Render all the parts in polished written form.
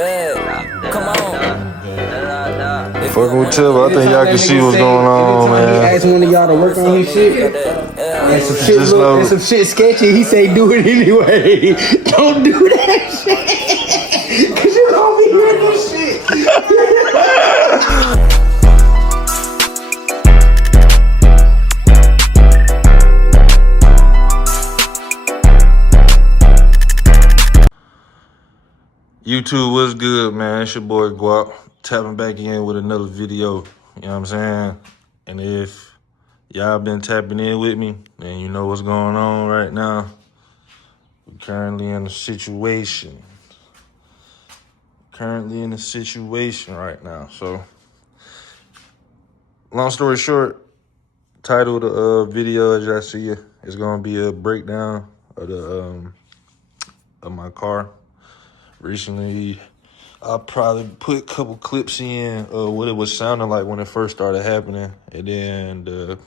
Come on. Fucking with Tip, I think y'all can see what's going on, man. He asked one of y'all to work on his shit, and some shit sketchy. He say do it anyway. Don't do that shit, cause you gonna be hearing this shit. YouTube, what's good, man? It's your boy Guap, tapping back in with another video, you know what I'm saying? And if y'all been tapping in with me, then you know what's going on right now. We're currently in a situation. Right now. So, long story short, title of the video, as y'all see, is gonna be a breakdown of the of my car. Recently, I probably put a couple clips in of what it was sounding like when it first started happening, and then the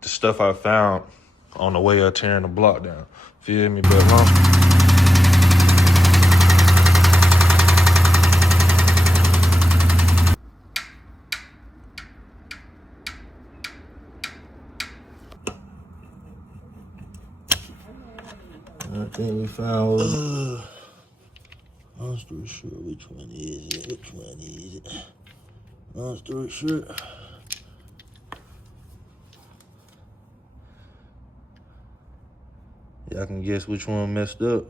stuff I found on the way of tearing the block down. Feel me? But I think we found. Long story short, which one is it? Long story short, y'all can guess which one messed up.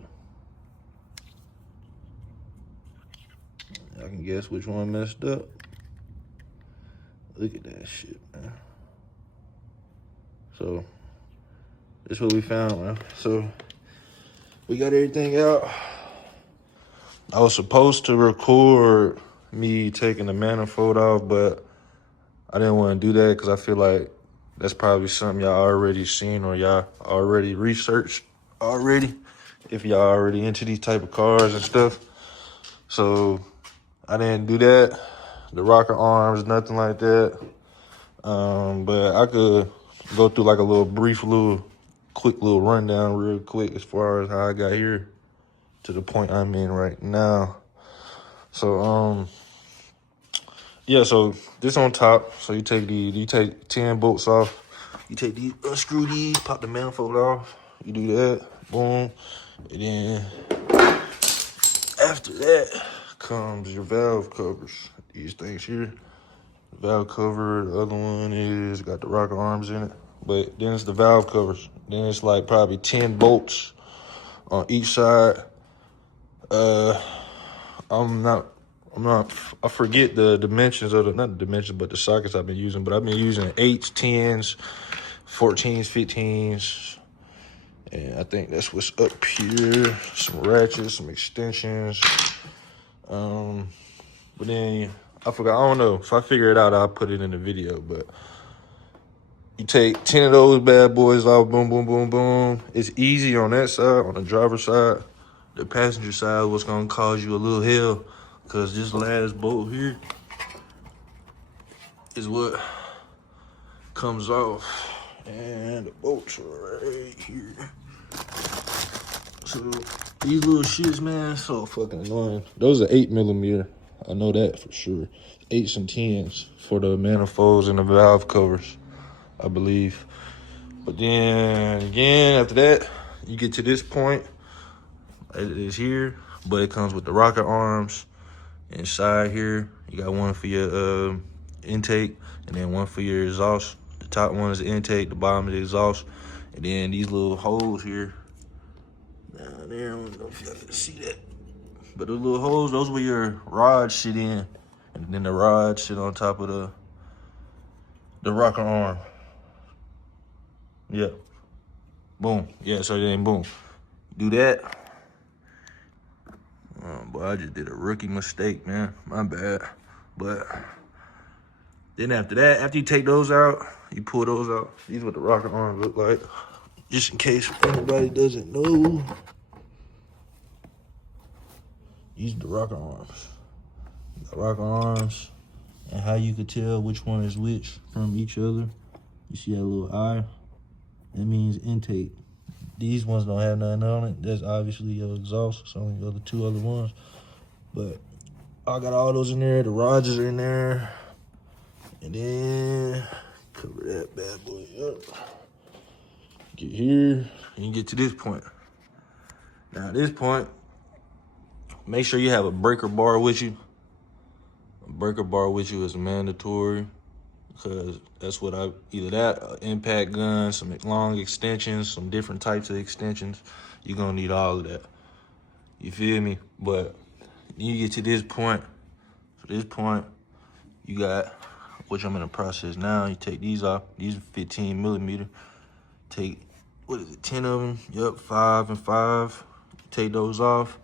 Look at that shit, man. So, this is what we found, man. So, we got everything out. I was supposed to record me taking the manifold off, but I didn't want to do that because I feel like that's probably something y'all already seen or y'all already researched already, if y'all already into these type of cars and stuff. So I didn't do that. The rocker arms, nothing like that. But I could go through like a quick little rundown real quick as far as how I got here to the point I'm in right now. So, yeah, so this on top. So you take 10 bolts off. You take these, unscrew these, pop the manifold off. You do that, boom. And then after that comes your valve covers. These things here. Valve cover, the other one is got the rocker arms in it. But then it's the valve covers. Then it's like probably 10 bolts on each side. I forget the dimensions of not the dimensions, but the sockets I've been using. But I've been using 8s, 10s, 14s, 15s. And I think that's what's up here. Some ratchets, some extensions. But then I forgot, I don't know. If I figure it out, I'll put it in the video. But you take 10 of those bad boys off, boom, boom, boom, boom. It's easy on that side, on the driver's side. The passenger side, what's gonna cause you a little hell, because this last bolt here is what comes off. And the bolts are right here. So these little shits, man, so fucking annoying. Those are 8mm. I know that for sure. 8s and 10s for the manifolds and the valve covers, I believe. But then again, after that, you get to this point. It is here, but it comes with the rocker arms. Inside here, you got one for your intake, and then one for your exhaust. The top one is the intake, the bottom is the exhaust. And then these little holes here down there, I don't know if y'all can see that, but those little holes, those were your rod shit in, and then the rod shit on top of the rocker arm. Yeah, boom. Yeah, so then boom, do that. Boy, I just did a rookie mistake, man. My bad. But then after that, after you take those out, you pull those out. These are what the rocker arms look like. Just in case anybody doesn't know. These are the rocker arms. The rocker arms, and how you could tell which one is which from each other. You see that little eye? That means intake. These ones don't have nothing on it. That's obviously your exhaust. It's only the two other ones. But I got all those in there. The rods are in there. And then cover that bad boy up. Get here and you get to this point. Now at this point, make sure you have a breaker bar with you. A breaker bar with you is mandatory because that's what either that, impact gun, some long extensions, some different types of extensions. You're gonna need all of that. You feel me? But you get to this point. For this point, you got, which I'm in the process now. You take these off. These are 15 millimeter. Take, what is it, 10 of them? Yep, 5 and 5. Take those off.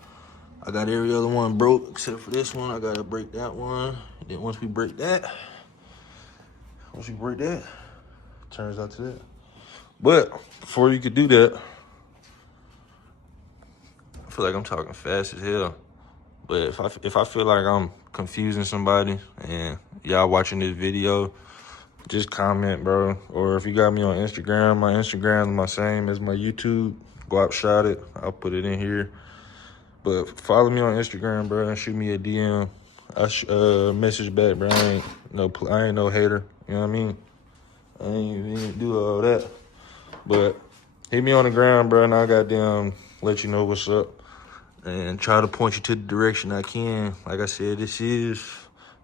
I got every other one broke except for this one. I gotta break that one. And then once we break that, it turns out to that. But before you could do that, I feel like I'm talking fast as hell. But if I feel like I'm confusing somebody and y'all watching this video, just comment, bro. Or if you got me on Instagram, my Instagram is my same as my YouTube. Go out, shot it. I'll put it in here. But follow me on Instagram, bro, and shoot me a DM. I message back, bro. I ain't no hater. You know what I mean? I ain't do all that. But hit me on the ground, bro, and I goddamn let you know what's up. And try to point you to the direction I can. Like I said, this is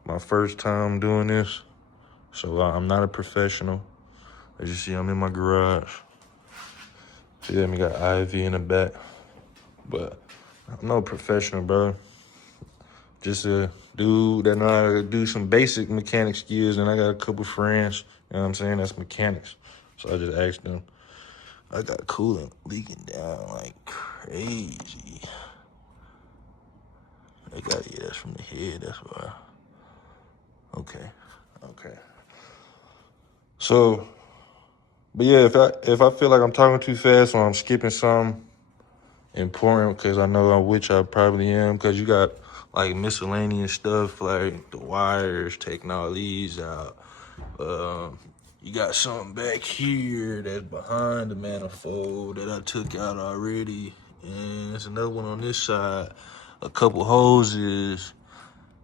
my first time doing this. So I'm not a professional. As you see, I'm in my garage. Feel me? Got Ivy in the back. But I'm no professional, bro. Just a dude that know how to do some basic mechanic skills. And I got a couple friends, you know what I'm saying, that's mechanics. So I just asked them. I got coolant leaking down like crazy. That's from the head, that's why. Okay. So, but yeah, if I feel like I'm talking too fast or I'm skipping something important, because I know which I probably am, because you got like miscellaneous stuff like the wires, taking all these out. You got something back here that's behind the manifold that I took out already, and there's another one on this side. A couple hoses.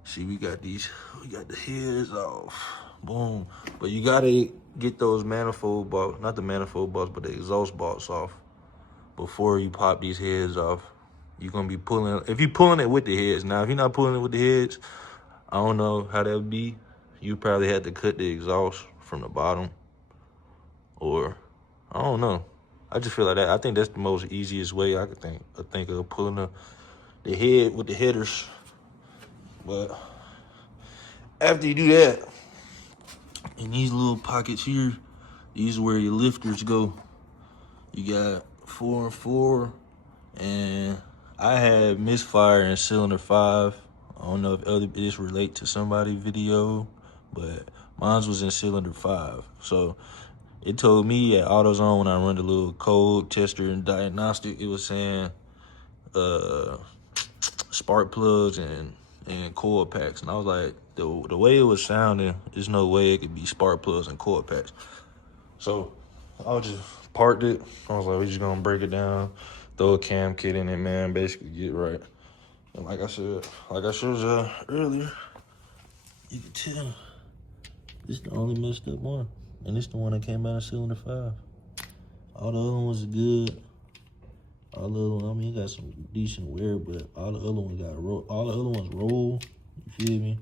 See, we got the heads off. Boom. But you gotta get those manifold bolts, not the manifold bolts, but the exhaust bolts off before you pop these heads off. You're gonna be pulling, if you're pulling it with the heads. Now, if you're not pulling it with the heads, I don't know how that would be. You probably had to cut the exhaust from the bottom, or I don't know. I just feel like that. I think that's the most easiest way I think of pulling the head with the headers. But after you do that, in these little pockets here, these are where your lifters go. You got 4 and 4, and I had misfire in cylinder 5. I don't know if this relate to somebody's video, but mine was in cylinder 5. So it told me at AutoZone when I run the little code tester and diagnostic, it was saying spark plugs and coil packs. And I was like, the way it was sounding, there's no way it could be spark plugs and coil packs. So I just parked it. I was like, we're just gonna break it down, throw a cam kit in it, man, basically get right. And like I showed you earlier, you can tell this is the only messed up one. And this the one that came out of cylinder 5. All the other ones are good. All the other ones, I mean, got some decent wear, but all the other ones roll. You feel me?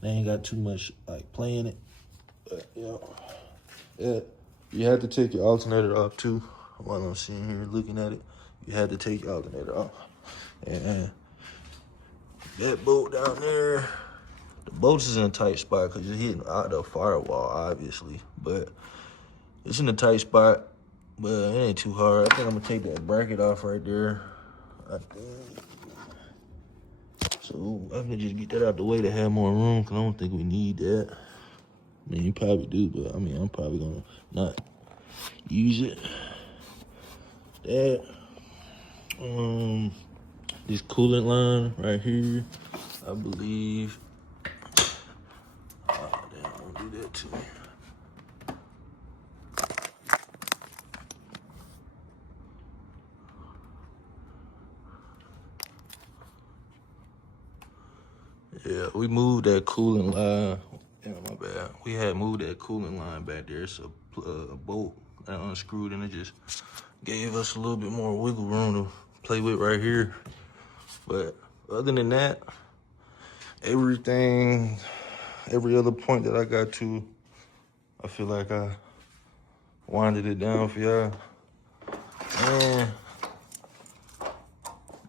They ain't got too much like playing it. But yeah, you had to take your alternator off too. While I'm sitting here looking at it, you had to take your alternator off. And that bolt down there, the bolts is in a tight spot because you're hitting out the firewall, obviously. But it's in a tight spot. But it ain't too hard. I think I'm gonna take that bracket off right there. I think. So I can just get that out the way to have more room, because I don't think we need that. I mean, you probably do, but I mean, I'm probably gonna not use it. That. This coolant line right here, I believe. Oh, damn, don't do that to me. Yeah, we moved that cooling line. Yeah, my bad. We had moved that cooling line back there. It's a bolt that unscrewed, and it just gave us a little bit more wiggle room to play with right here. But other than that, everything, every other point that I got to, I feel like I winded it down for y'all. And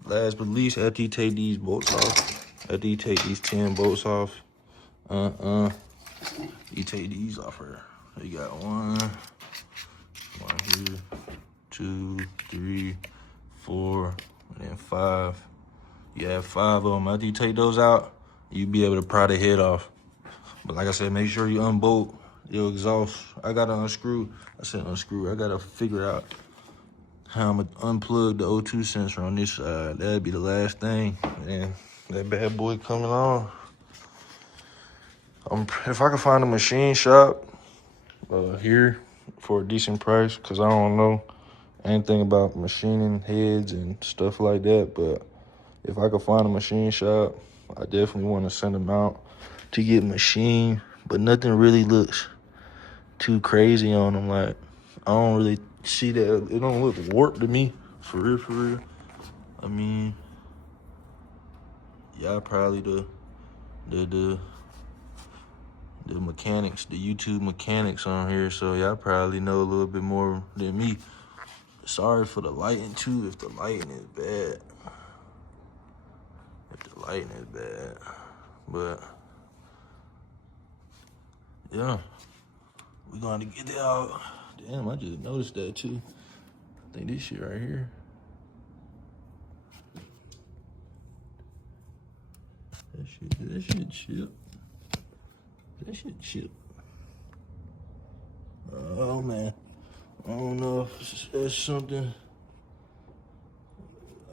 last but least, after you take these bolts off, after you take these 10 bolts off, you take these off here. You got one here, 2, 3, 4, and then 5. You have 5 of them. After you take those out, you be able to pry the head off. But like I said, make sure you unbolt your exhaust. I gotta unscrew. I said unscrew. I gotta figure out how I'm gonna unplug the O2 sensor on this side. That'd be the last thing. And that bad boy coming on. If I can find a machine shop here for a decent price, because I don't know anything about machining heads and stuff like that, but if I could find a machine shop, I definitely want to send them out to get machined, but nothing really looks too crazy on them. Like, I don't really see that. It don't look warped to me, for real, for real. I mean, y'all probably the mechanics, the YouTube mechanics on here, so y'all probably know a little bit more than me. Sorry for the lighting too, if the lighting is bad. But yeah, we're going to get it out. Damn, I just noticed that too. I think this shit right here. That shit chip. That shit chip. Oh man, I don't know if that's something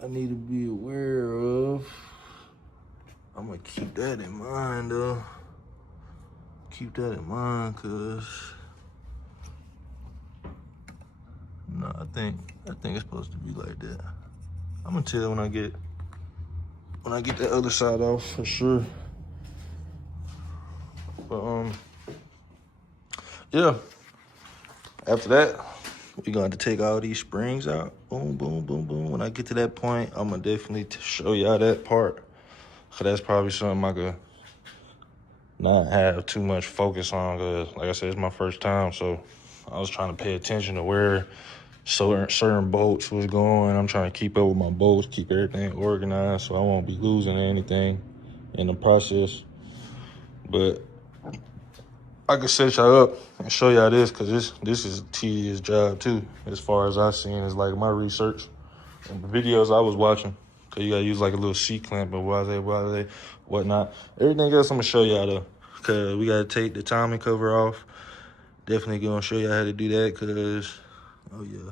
I need to be aware of. I'm gonna keep that in mind though. Keep that in mind, cause no, I think it's supposed to be like that. I'm gonna tell when I get the other side off for sure. But yeah. After that, we're going to take all these springs out. Boom, boom, boom, boom. When I get to that point, I'm gonna definitely show y'all that part. Cause that's probably something I could not have too much focus on. Cause like I said, it's my first time, so I was trying to pay attention to where certain bolts was going. I'm trying to keep up with my bolts, keep everything organized, so I won't be losing anything in the process. But I could set y'all up and show y'all this, because this is a tedious job too, as far as I've seen. It's like my research and the videos I was watching, because you gotta use like a little C-clamp or whatnot. Everything else I'm gonna show y'all though, because we gotta take the timing cover off. Definitely gonna show y'all how to do that, because, oh yeah,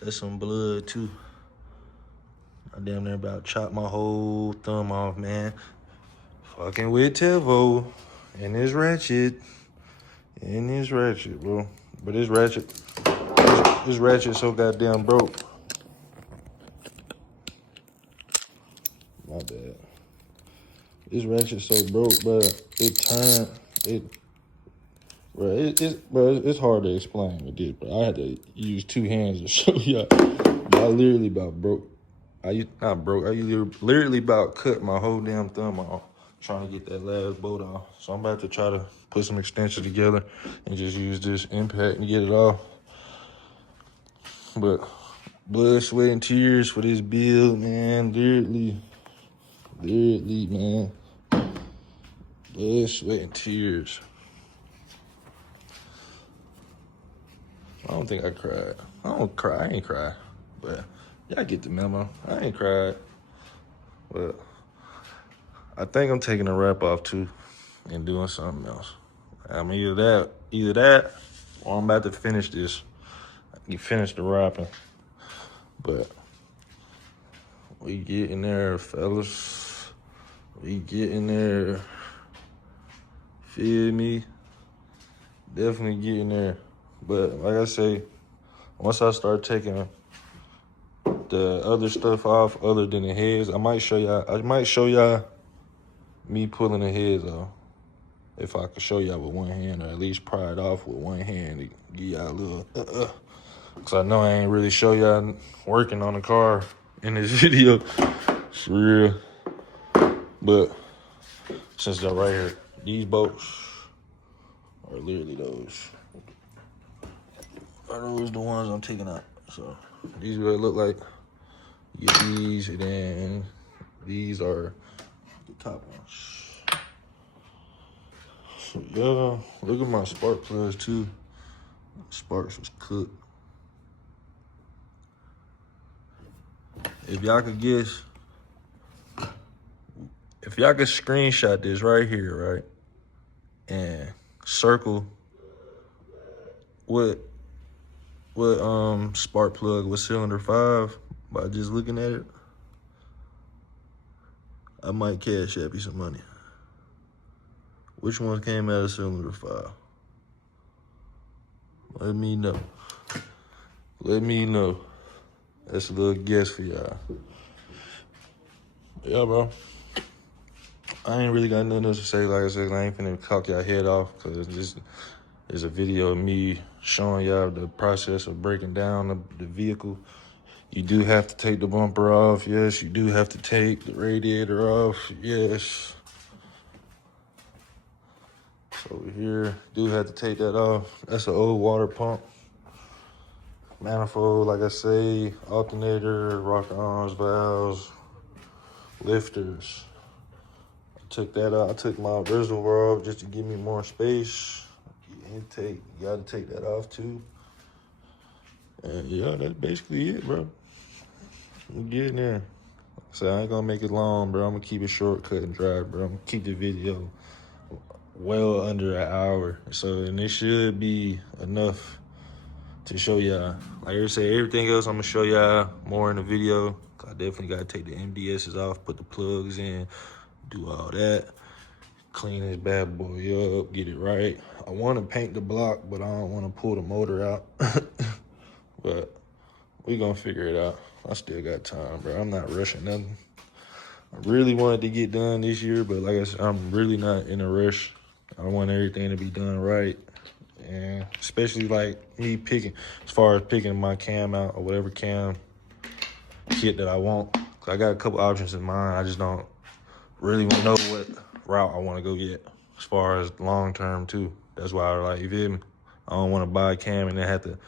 that's some blood too. I damn near about chopped my whole thumb off, man. Fucking with Tevo and this ratchet. Bro. But this ratchet so goddamn broke. My bad. This ratchet so broke, but it's hard to explain with this, but I had to use 2 hands to show y'all. I literally about broke. I literally about cut my whole damn thumb off trying to get that last bolt off. So I'm about to try to put some extensions together and just use this impact and get it off. But blood, sweat, and tears for this build, man. Literally, man. Blood, sweat, and tears. I don't think I cried. I don't cry. I ain't cry. But y'all get the memo. I ain't cried. But I think I'm taking a wrap off too and doing something else. I mean, either that, or I'm about to finish this. You finish the wrapping. But we get in there, fellas. We get in there. Feel me? Definitely get in there. But like I say, once I start taking the other stuff off other than the heads, I might show y'all me pulling the heads off. If I could show y'all with one hand, or at least pry it off with one hand to give y'all a little, Cause I know I ain't really show y'all working on the car in this video, for real. But since they're right here, these bolts are literally those. Are those the ones I'm taking out? So these are what it look like. You get these, and then these are the top ones. So yeah, look at my spark plugs too. Sparks was cooked. If y'all could guess, if y'all could screenshot this right here, right, and circle what spark plug was cylinder 5 by just looking at it, I might cash app you some money. Which one came out of cylinder 5? Let me know. Let me know. That's a little guess for y'all. Yeah, bro. I ain't really got nothing else to say. Like I said, I ain't finna cock y'all head off, because this is a video of me showing y'all the process of breaking down the vehicle. You do have to take the bumper off. Yes, you do have to take the radiator off. Yes. So over here, do have to take that off. That's an old water pump. Manifold, like I say, alternator, rocker arms, valves, lifters. I took that out. I took my reservoir off just to give me more space. Intake, you gotta take that off too. And yeah, that's basically it, bro. I'm getting there. So I ain't gonna make it long, bro. I'm gonna keep it short, cut and dry, bro. I'm gonna keep the video well under an hour. So, and it should be enough to show y'all. Like I said, everything else I'm gonna show y'all more in the video. I definitely gotta take the MDSs off, put the plugs in, do all that. Clean this bad boy up, get it right. I wanna paint the block, but I don't wanna pull the motor out. But we gonna figure it out. I still got time, bro. I'm not rushing nothing. I really wanted to get done this year, but like I said, I'm really not in a rush. I want everything to be done right. And especially like me picking, as far as picking my cam out or whatever cam kit that I want. I got a couple options in mind. I just don't really know what route I want to go get as far as long term too. That's why I like, you feel me? I don't want to buy a cam and then have to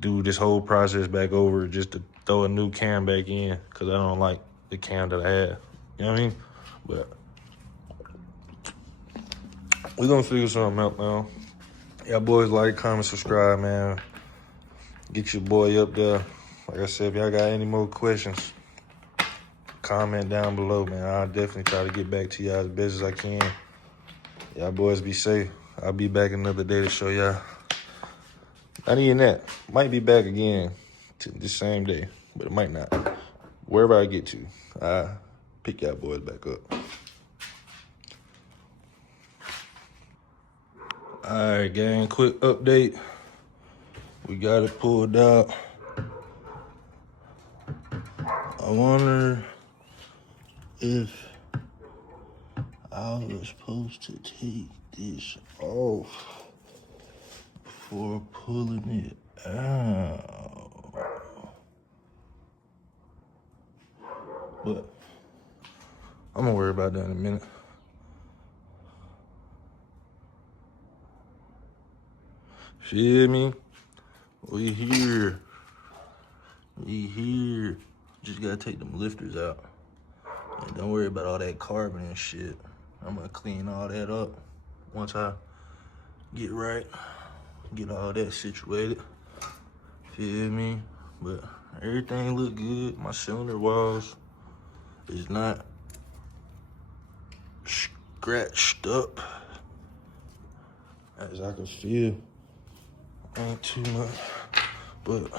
do this whole process back over just to throw a new cam back in, because I don't like the cam that I had. You know what I mean? But we're gonna figure something out, man. Y'all boys like, comment, subscribe, man. Get your boy up there. Like I said, if y'all got any more questions, comment down below, man. I'll definitely try to get back to y'all as best as I can. Y'all boys be safe. I'll be back another day to show y'all. Not even that. Might be back again to the same day, but it might not. Wherever I get to, I pick y'all boys back up. All right, gang, quick update. We got it pulled out. I wonder if I was supposed to take this off before pulling it out. But I'm gonna worry about that in a minute. Feel me? We here. We here. Just gotta take them lifters out. And don't worry about all that carbon and shit. I'm gonna clean all that up once I get right. Get all that situated. Feel me? But everything look good. My cylinder walls is not scratched up as I can feel. Ain't too much, but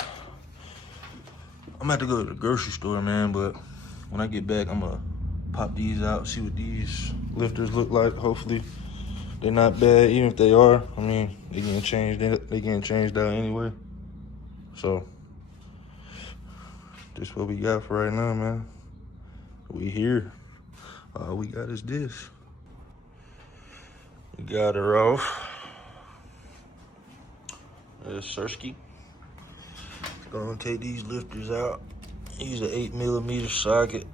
I'm about to go to the grocery store, man. But when I get back, I'm gonna pop these out, see what these lifters look like. Hopefully they're not bad. Even if they are, I mean, they getting changed. They getting changed out anyway. So this what we got for right now, man. We here. All we got is this. Got her off. There's Sersky. Gonna take these lifters out. Use an 8mm socket.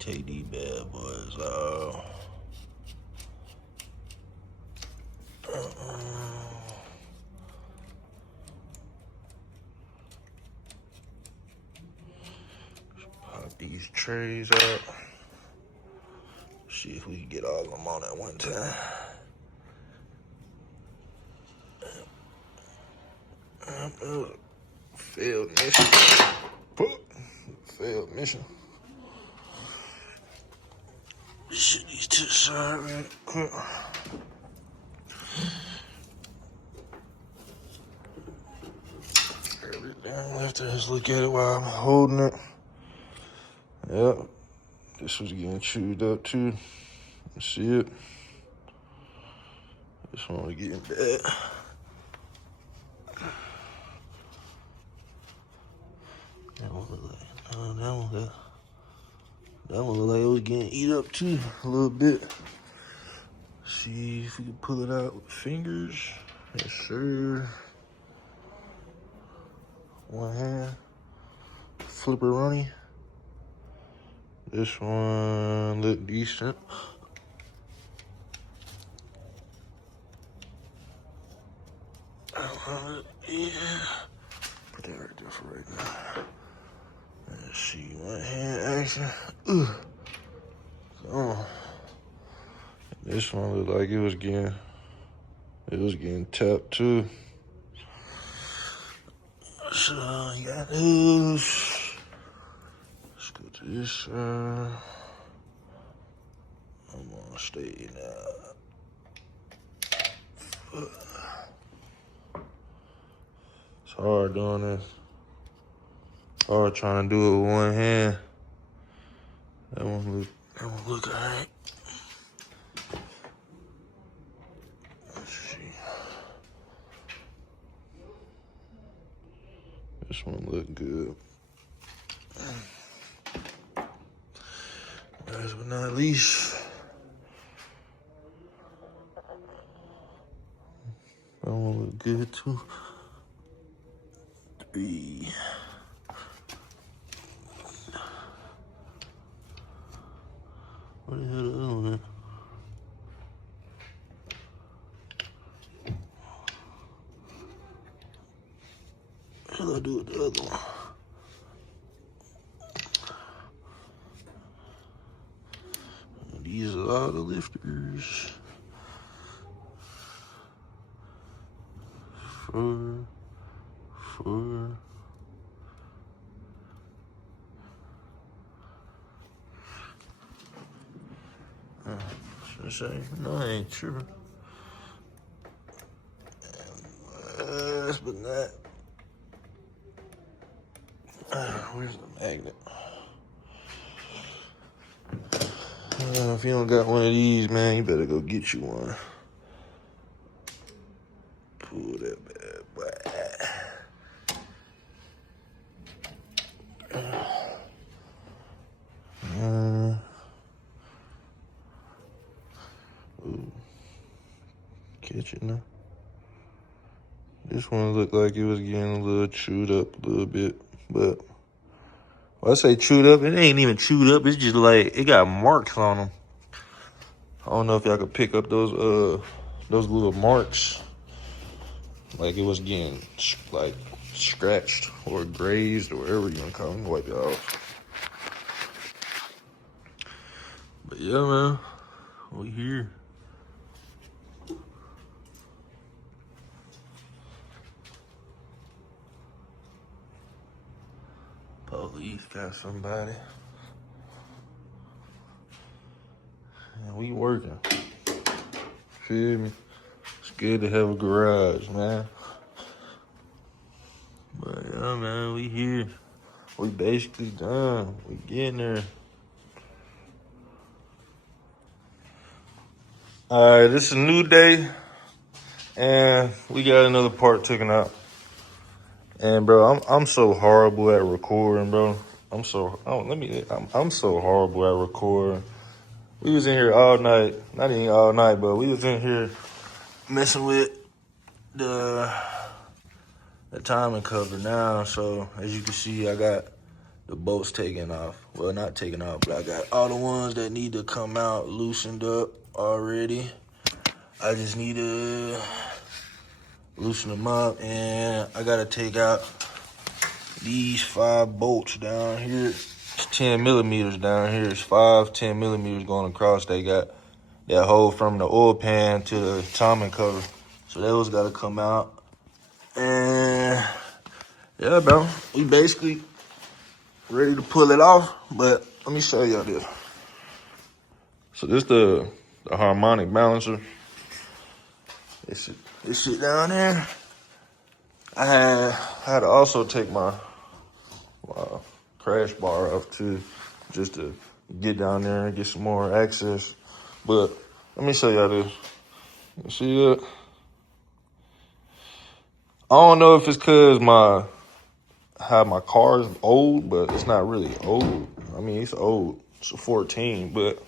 Take these bad boys out. Pop these trays out. See if we can get all of them on at one time. Failed mission. Failed mission. Shit these to the side real quick. Everything left. Let's look at it while I'm holding it. Yep. This was getting chewed up too. You see it? This one was getting bad. That one look like, that one look like it was getting eat up too a little bit. See if we can pull it out with fingers. Yes, sir. One hand. Flipperoni. This one look decent. Yeah. Put that right there for right now. Let's see, one hand action. Oh. This one looked like it was getting tapped too. So you got those. Let's go to this side. I'm gonna stay now. It's hard doing this. Hard trying to do it with one hand. That one look alright. Let's see. This one look good. Last but not least, that one look good too. 3. What the hell is the other one at? What the hell I do with the other one? These are all the lifters. 4. Should I say? No, I ain't sure. Last but not. Where's the magnet? If you don't got one of these, man, you better go get you one. Pull that bad boy. Catch it now. This one looked like it was getting a little chewed up a little bit, but when I say chewed up, it ain't even chewed up. It's just like it got marks on them. I don't know if y'all could pick up those little marks. Like it was getting like scratched or grazed or whatever you wanna call them. Wipe it off. But yeah, man, we here. Police got somebody. And we working. Feel me? It's good to have a garage, man. But yeah, man, we here. We basically done. We getting there. Alright, this is a new day. And we got another part taken out. And bro, I'm so horrible at recording, bro. I'm so horrible at recording. We was in here all night. Not even all night, but we was in here messing with the timing cover now. So as you can see, I got the bolts taken off. Well, not taken off, but I got all the ones that need to come out loosened up already. I just need to loosen them up, and I gotta take out these 5 bolts down here. It's 10 millimeters down here. It's 10 millimeters going across. They got that hole from the oil pan to the timing cover. So those gotta come out. And yeah, bro, we basically ready to pull it off. But let me show y'all this. So this the harmonic balancer. This shit down there. I had to also take my crash bar up too, just to get down there and get some more access. But let me show y'all this. You see that? I don't know if it's cause my car is old, but it's not really old. I mean, it's old. It's a 14, but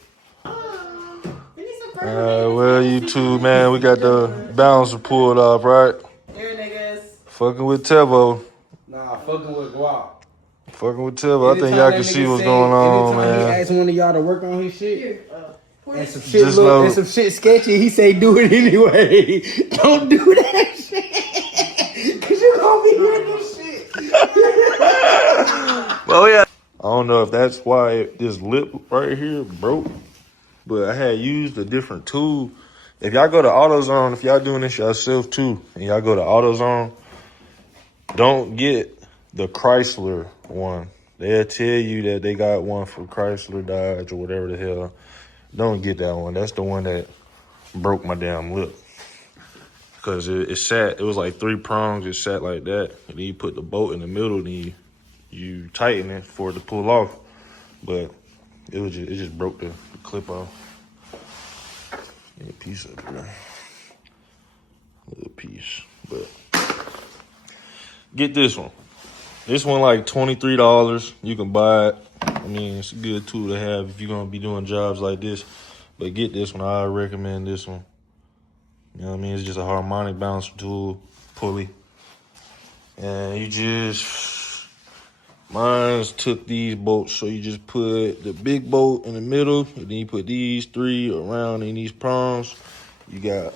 well, you too, man. We got the balancer pulled off, right? Here, niggas. Fucking with Tevo. Nah, fucking with Guap. Fucking with Tevo. I think y'all can see what's going on, man. He asked one of y'all to work on his shit. And some shit Just know- and some shit sketchy. He say do it anyway. Don't do that shit. Cause you gonna be doing this shit. Well, yeah. I don't know if that's why this lip right here broke, but I had used a different tool. If y'all go to AutoZone, if y'all doing this yourself too, and y'all go to AutoZone, don't get the Chrysler one. They'll tell you that they got one for Chrysler, Dodge, or whatever the hell. Don't get that one. That's the one that broke my damn lip. Because it sat, it was like 3 prongs. It sat like that. And then you put the bolt in the middle, and you tighten it for it to pull off. But it just broke the clip off. A piece of it, right? Little piece. But get this one. This one like $23. You can buy it. I mean, it's a good tool to have if you're gonna be doing jobs like this. But get this one. I recommend this one. You know what I mean? It's just a harmonic balancer tool, pulley. And mine took these bolts. So you just put the big bolt in the middle, and then you put these 3 around in these prongs. You got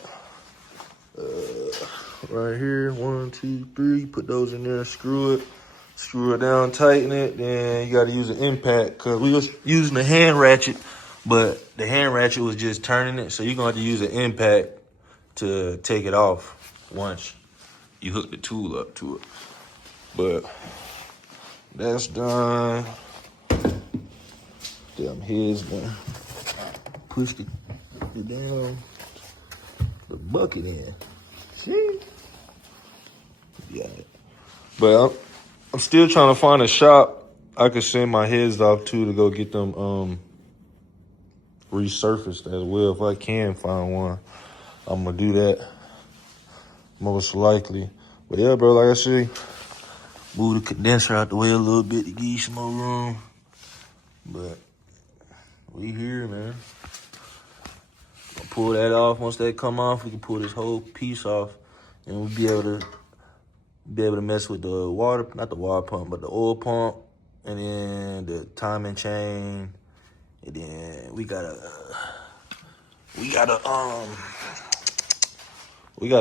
right here, 1, 2, 3. Put those in there, screw it down, tighten it. Then you got to use an impact, because we was using the hand ratchet, but the hand ratchet was just turning it. So you're going to have to use an impact to take it off once you hook the tool up to it. But that's done. Damn head's done. Push the bucket in. See? Yeah. But I'm still trying to find a shop I could send my heads off to go get them resurfaced as well. If I can find one, I'm gonna do that most likely. But yeah, bro, like I said, move the condenser out the way a little bit to give you some more room. But we here, man. I'll pull that off. Once that come off, we can pull this whole piece off, and we'll be able to mess with the water, not the water pump, but the oil pump, and then the timing chain, and then we gotta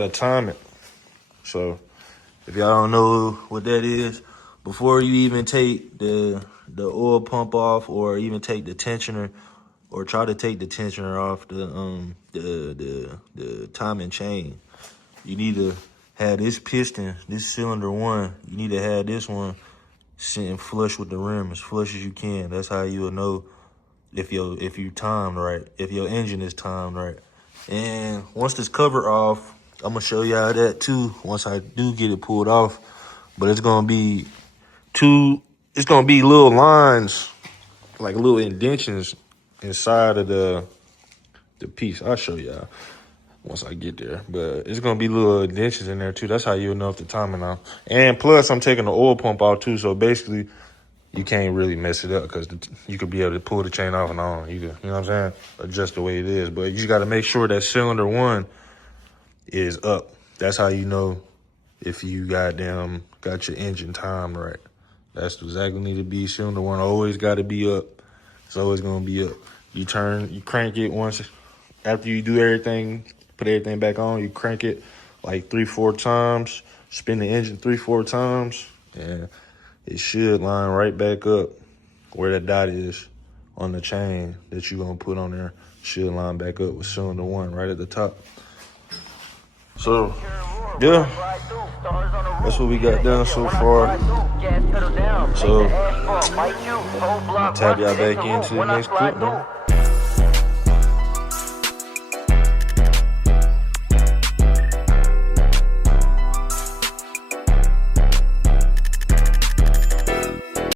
time it. So if y'all don't know what that is, before you even take the oil pump off, or even take the tensioner, or try to take the tensioner off the timing chain, you need to have this piston, this cylinder 1. You need to have this one sitting flush with the rim, as flush as you can. That's how you'll know if you timed right, if your engine is timed right. And once this cover off, I'm gonna show y'all that too once I do get it pulled off. But it's gonna be little lines, like little indentions inside of the piece. I'll show y'all once I get there. But it's gonna be little indentions in there too. That's how you'll know if the timing off. And plus, I'm taking the oil pump out too. So basically, you can't really mess it up because you could be able to pull the chain off and on. You know what I'm saying? Adjust the way it is. But you just got to make sure that cylinder 1 is up. That's how you know if you got your engine timed right. That's exactly need to be. Cylinder 1 always got to be up. It's always going to be up. You crank it once. After you do everything, put everything back on, you crank it like 3-4 times. Spin the engine 3-4 times. And it should line right back up where that dot is on the chain that you're going to put on there. Should line back up with cylinder 1 right at the top. So, yeah, that's what we got done so far. So, tap y'all back into the next clip, man.